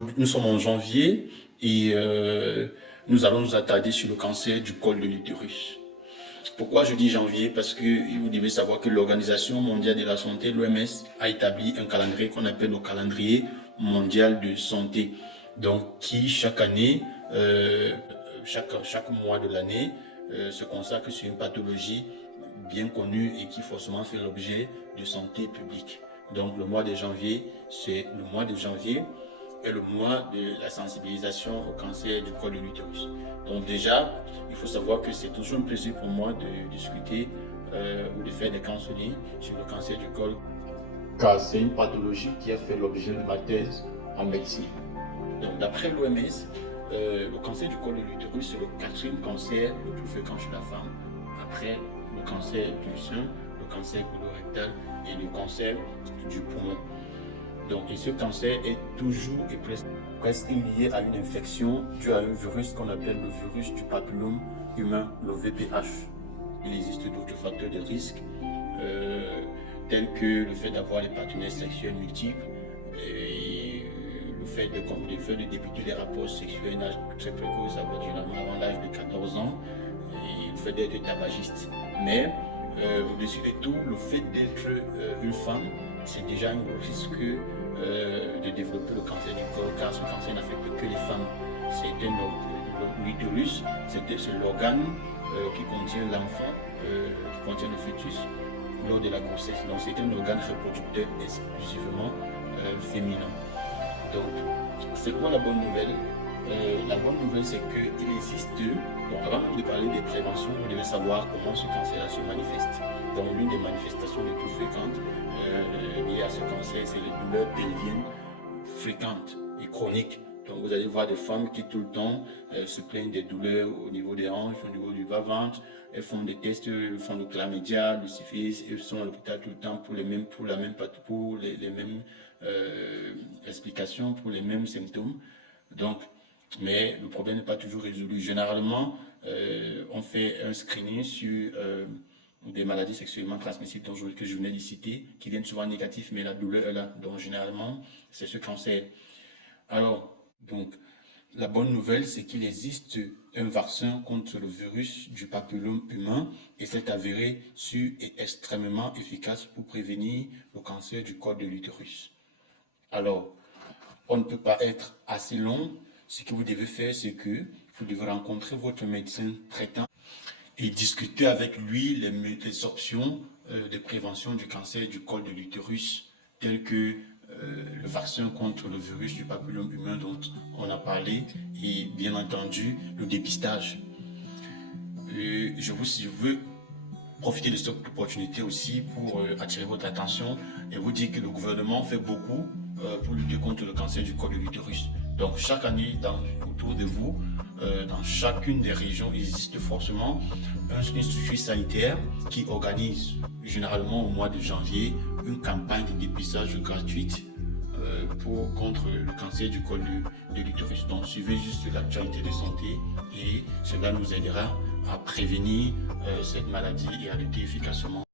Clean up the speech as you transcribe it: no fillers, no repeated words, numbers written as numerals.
Nous sommes en janvier et nous allons nous attarder sur le cancer du col de l'utérus. Pourquoi je dis janvier? Parce que vous devez savoir que l'Organisation mondiale de la santé, l'OMS, a établi un calendrier qu'on appelle le calendrier mondial de santé. Donc, qui chaque année, chaque mois de l'année, se consacre sur une pathologie bien connue et qui forcément fait l'objet de santé publique. Donc, le mois de janvier, c'est le mois de janvier est le mois de la sensibilisation au cancer du col de l'utérus. Donc déjà, il faut savoir que c'est toujours un plaisir pour moi de discuter ou de faire des counseling sur le cancer du col, car c'est une pathologie qui a fait l'objet de ma thèse en médecine. Donc d'après l'OMS, le cancer du col de l'utérus, c'est le quatrième cancer le plus fréquent chez la femme, après le cancer du sein, le cancer colorectal et le cancer du poumon. Donc, et ce cancer est toujours et presque lié à une infection due à un virus qu'on appelle le virus du papillome humain, le VPH. Il existe d'autres facteurs de risque, tels que le fait d'avoir des partenaires sexuels multiples, et le fait de débuter les rapports sexuels à un âge très précoce, généralement avant l'âge de 14 ans, et le fait d'être tabagiste. Mais au-dessus de tout, le fait d'être une femme, c'est déjà un gros risque de développer le cancer du col, car ce cancer n'affecte que les femmes. L'utérus, c'est l'organe qui contient l'enfant, qui contient le fœtus lors de la grossesse. Donc c'est un organe reproducteur exclusivement féminin. Donc c'est quoi la bonne nouvelle? La bonne nouvelle, c'est qu'il existe, donc avant de parler des préventions, vous devez savoir comment ce cancer se manifeste. Donc l'une des manifestations les plus fréquentes liées à ce cancer, c'est les douleurs pelviennes fréquentes et chroniques. Donc vous allez voir des femmes qui tout le temps se plaignent des douleurs au niveau des hanches, au niveau du bas-ventre. Elles font des tests, elles font le chlamydia, le syphilis, elles sont à l'hôpital tout le temps pour les mêmes explications, pour les mêmes symptômes. Donc, mais le problème n'est pas toujours résolu. Généralement, on fait un screening sur des maladies sexuellement transmissibles que je venais de citer, qui viennent souvent négatifs, mais la douleur est là. Donc, généralement, c'est ce cancer. Alors, donc, la bonne nouvelle, c'est qu'il existe un vaccin contre le virus du papillome humain et c'est avéré sûr et extrêmement efficace pour prévenir le cancer du col de l'utérus. Alors, on ne peut pas être assez long. Ce que vous devez faire, c'est que vous devez rencontrer votre médecin traitant et discuter avec lui les options de prévention du cancer du col de l'utérus, telles que le vaccin contre le virus du papillome humain dont on a parlé et bien entendu le dépistage. Je veux profiter de cette opportunité aussi pour attirer votre attention et vous dire que le gouvernement fait beaucoup pour lutter contre le cancer du col de l'utérus. Donc chaque année, autour de vous, dans chacune des régions, il existe forcément un institut sanitaire qui organise, généralement au mois de janvier, une campagne de dépistage gratuite contre le cancer du col de l'utérus. Donc suivez juste l'actualité de santé et cela nous aidera à prévenir cette maladie et à lutter efficacement.